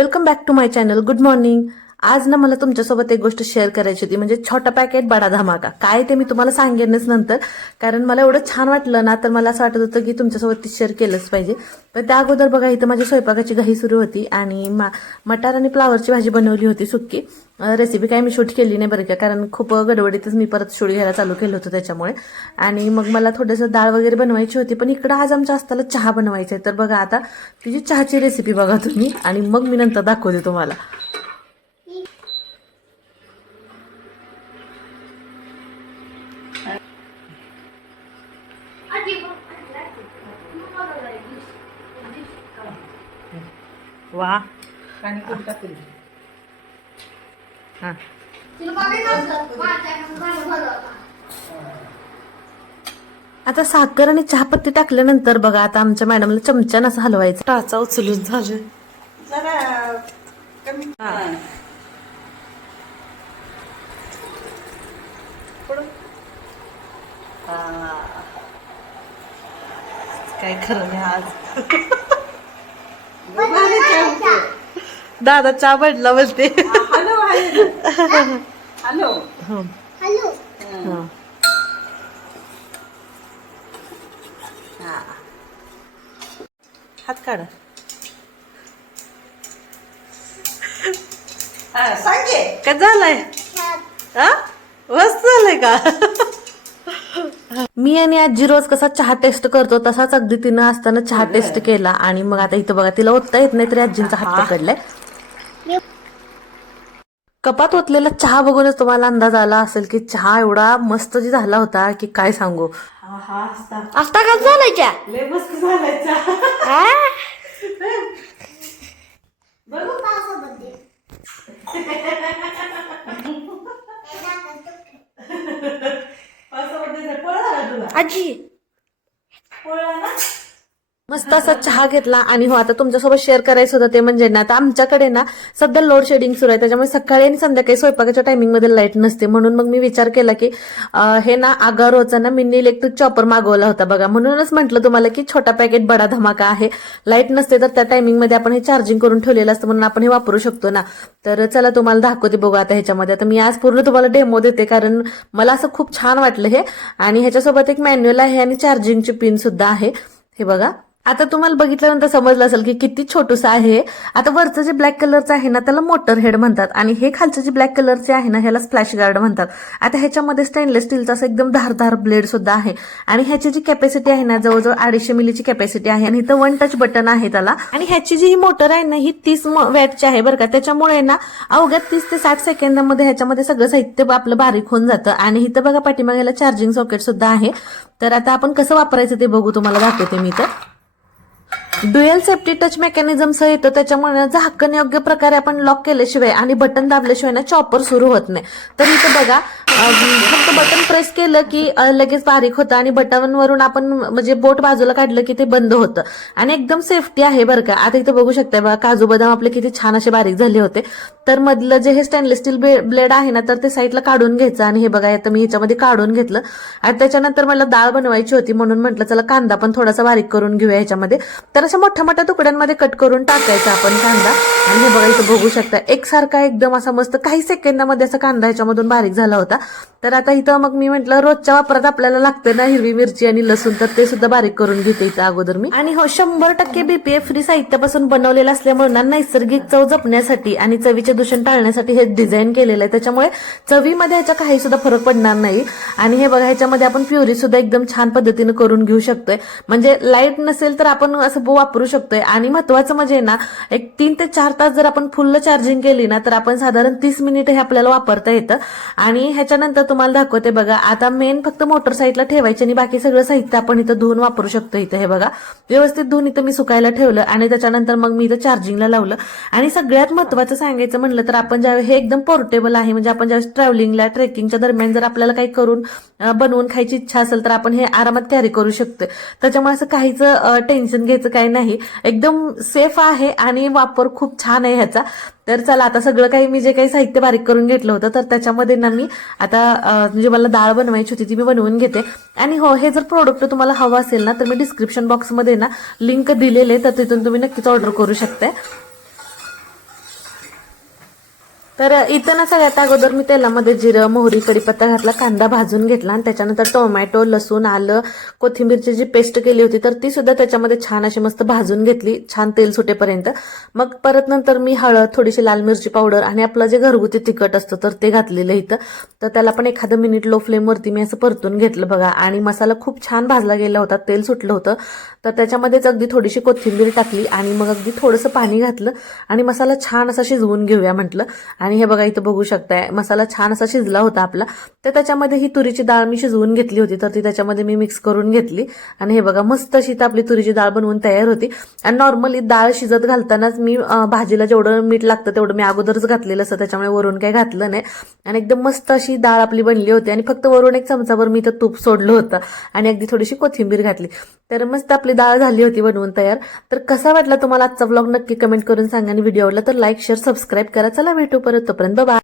Welcome back to my channel. Good morning. आज ना मला तुमच्यासोबत एक गोष्ट शेअर करायची होती, म्हणजे छोटा पॅकेट बडा धमाका. काय ते मी तुम्हाला सांगेनच नंतर, कारण मला एवढं छान वाटलं ना, तर मला असं वाटत होतं की तुमच्यासोबत ती शेअर केलंच पाहिजे. पण त्या अगोदर बघा, इथं माझी स्वयंपाकाची घाई सुरू होती आणि मटार आणि फ्लावरची भाजी बनवली होती सुक्की. रेसिपी काय मी शूट केली नाही बरं का, कारण खूप गडबडीतच मी परत शूट घ्यायला चालू केलं होतं त्याच्यामुळे. आणि मग मला थोडंसं डाळ वगैरे बनवायची होती, पण इकडं आज आमच्या आस्ताला चहा बनवायचा आहे. तर बघा आता तिची चहाची रेसिपी बघा तुम्ही, आणि मग मी नंतर दाखवते तुम्हाला. वा, हा, आता साखर आणि चहापत्ती टाकल्यानंतर बघा, आता आमच्या मॅडमला चमच्यानं असं हलवायचं. टाचा उचलून झालं जरा कमी. काय खरं नाही आज. दादा चहा पडला बोलते. Hello hello hello. हात काढा. सांगे काय झालंय? हा, मस्त झालंय का? मी आणि आजी रोज कसा चहा टेस्ट करतो, तसाच अगदी तिनं असताना चहा टेस्ट केला. आणि मग आता इथं बघा, तिला ओतता येत नाही तरी आजींचा हात पकडलाय. कपात ओतलेला चहा बघूनच तुम्हाला अंदाज आला असेल की चहा एवढा मस्त जी झाला होता की काय सांगू. आता का झालाय चहा? लय मस्त झालायचा. बघू आजी पोळा ना. मस्त असा चहा घेतला. आणि हो, आता तुमच्यासोबत शेअर करायचं होतं ते म्हणजे ना, आता आमच्याकडे ना सध्या लोड शेडिंग सुरू आहे, त्याच्यामुळे सकाळी आणि संध्याकाळी स्वयंपाकाच्या टायमिंग मध्ये लाईट नसते. म्हणून मग मी विचार केला की हे ना आगारोचा ना मिनी इलेक्ट्रिक चॉपर मागवला होता बघा. म्हणूनच म्हटलं तुम्हाला की छोटा पॅकेट बडा धमाका आहे. लाईट नसते तर त्या टायमिंग मध्ये आपण हे चार्जिंग करून ठेवलेलं असतं, म्हणून आपण हे वापरू शकतो ना. तर चला तुम्हाला दाखवते बघू आता ह्याच्यामध्ये. आता मी आज पूर्ण तुम्हाला डेमो देते, कारण मला असं खूप छान वाटलं हे. आणि ह्याच्यासोबत एक मॅन्युअल आहे आणि चार्जिंगची पिन सुद्धा आहे. हे बघा, आता तुम्हाला बघितल्यानंतर समजलं असेल की किती छोटूस आहे. आता वरचं जे ब्लॅक कलरचं आहे ना, त्याला मोटर हेड म्हणतात, आणि हे खालचं जे ब्लॅक कलरचे आहे ना, ह्याला स्प्लॅश गार्ड म्हणतात. आता ह्याच्यामध्ये स्टेनलेस स्टीलचा असं एकदम धारदार ब्लेड सुद्धा आहे. आणि ह्याची जी कॅपॅसिटी आहे ना, जवळजवळ 250 मिलीची कॅपॅसिटी आहे. आणि इथं 1 टच बटन आहे त्याला. आणि ह्याची जी ही मोटर आहे ना, ही 30 वॅटची आहे बरं का. त्याच्यामुळे ना अवघ्या 30 ते 60 सेकंदामध्ये ह्याच्यामध्ये सगळं साहित्य आपलं बारीक होऊन जातं. आणि इथं बघा पाठीमागे चार्जिंग सॉकेट सुद्धा आहे. तर आता आपण कसं वापरायचं ते बघू, तुम्हाला दाखवते मी. तर ड्युअल सेफ्टी टच मेकॅनिझम सह येतं, त्याच्यामुळे झाकण योग्य प्रकारे आपण लॉक केल्याशिवाय आणि बटन दाबल्याशिवाय ना चॉपर सुरू होत नाही. तर इथं बघा, फक्त बटन प्रेस केलं की लगेच बारीक होतं, आणि बटनवरून आपण म्हणजे बोट बाजूला काढलं की ते बंद होतं. आणि एकदम सेफ्टी आहे बरं का. आता इथं बघू शकता बघा, काजू बदाम आपले किती छान असे बारीक झाले होते. तर मधलं जे हे स्टेनलेस स्टील ब्लेड आहे ना, तर ते साईडला काढून घ्यायचं. आणि हे बघा, आता मी ह्याच्यामध्ये काढून घेतलं. आणि त्याच्यानंतर मला डाळ बनवायची होती, म्हणून म्हटलं चला कांदा पण थोडासा बारीक करून घेऊया ह्याच्यामध्ये. तर अशा मोठ्या मोठ्या तुकड्यांमध्ये कट करून टाकायचा आपण कांदा. आणि हे बघा, इथं बघू शकता एकसारखा एकदम असा मस्त काही सेकंदामध्ये असा कांदा ह्याच्यामधून बारीक झाला होता. तर आता इथं मग मी म्हटलं, रोजच्या वापरात आपल्याला लागते ना हिरवी मिरची आणि लसूण, तर ते सुद्धा बारीक करून घेते इथं अगोदर मी. आणि हो, 100% BPA फ्री साहित्यापासून बनवलेलं असल्यामुळे ना नैसर्गिक चव जपण्यासाठी आणि चवीचे दूषण टाळण्यासाठी हे डिझाईन केलेलं आहे. त्याच्यामुळे चवीमध्ये ह्याच्या काही सुद्धा फरक पडणार नाही. आणि हे बघा, ह्याच्यामध्ये आपण प्युरी सुद्धा एकदम छान पद्धतीने करून घेऊ शकतोय. म्हणजे लाईट नसेल तर आपण असं वापरू शकतोय. आणि महत्वाचं म्हणजे ना, एक 3 ते 4 तास जर आपण फुल चार्जिंग केली ना, तर आपण साधारण 30 मिनिट हे आपल्याला वापरता येतं. आणि ह्याच्यानंतर तुम्हाला दाखवते बघा, आता मेन फक्त मोटर साईडला ठेवायचे आणि बाकी सगळं साहित्य आपण इथं धुवून वापरू शकतो. इथं हे बघा, व्यवस्थित धुवून इथं मी सुकायला ठेवलं. आणि त्याच्यानंतर मग मी इथं चार्जिंगला लावलं. आणि सगळ्यात महत्वाचं सांगायचं म्हणलं तर, आपण ज्यावेळी हे एकदम पोर्टेबल आहे, म्हणजे आपण ज्यावेळेस ट्रॅव्हलिंगला ट्रेकिंगच्या दरम्यान जर आपल्याला काही करून बनवून खायची इच्छा असेल तर आपण हे आरामात कॅरी करू शकतोय. त्याच्यामुळे असं काहीच टेन्शन घ्यायचं काही नाही, एकदम सेफ आहे आणि वापर खूप छान आहे ह्याचा. तर चला, आता सगळं काही मी जे काही साहित्य बारीक करून घेतलं होतं, तर त्याच्यामध्ये ना मी आता म्हणजे मला डाळ बनवायची होती ती मी बनवून घेते. आणि हो, हे जर प्रोडक्ट तुम्हाला हवं असेल ना, तर मी डिस्क्रिप्शन बॉक्समध्ये ना लिंक दिलेले, तर तिथून तुम्ही नक्कीच ऑर्डर करू शकताय. तर इथं ना सगळ्यात अगोदर मी तेलामध्ये जिरं, मोहरी, कढीपत्ता घातला, कांदा भाजून घेतला आणि त्याच्यानंतर टोमॅटो, लसूण, आलं, कोथिंबीरची जी पेस्ट केली होती तर ती सुद्धा त्याच्यामध्ये छान अशी मस्त भाजून घेतली, छान तेल सुटेपर्यंत. मग परत नंतर मी हळद, थोडीशी लाल मिरची पावडर आणि आपलं जे घरगुती तिखट असतं तर ते घातलेलं इथं. तर त्याला पण एखादं मिनिट लो फ्लेमवरती मी असं परतून घेतलं बघा. आणि मसाला खूप छान भाजला गेला होता, तेल सुटलं होतं. तर त्याच्यामध्येच अगदी थोडीशी कोथिंबीर टाकली आणि मग अगदी थोडंसं पाणी घातलं आणि मसाला छान असा शिजवून घेऊया म्हटलं. आणि हे बघा इथं बघू शकताय मसाला छान असा शिजला होता आपला. तर त्याच्यामध्ये ही तुरीची डाळ मी शिजवून घेतली होती तर ती त्याच्यामध्ये मी मिक्स करून घेतली. आणि हे बघा मस्त अशी तर आपली तुरीची डाळ बनवून तयार होती. आणि नॉर्मली डाळ शिजत घालतानाच मी भाजीला जेवढं मीठ लागतं तेवढं मी अगोदरच घातलेलं असतं, त्याच्यामुळे वरून काही घातलं नाही. आणि एकदम मस्त अशी डाळ आपली बनली होती. आणि फक्त वरून एक चमचाभर मी इथं तूप सोडलं होतं आणि अगदी थोडीशी कोथिंबीर घातली. तर मस्त आपली डाळ झाली होती बनवून तयार. तर कसा वाटला तुम्हाला आजचा व्लॉग नक्की कमेंट करून सांगा. आणि व्हिडिओ आवडला तर लाईक, शेअर, सबस्क्राईब करा. चला भेटू परत, तोपर्यंत बाय.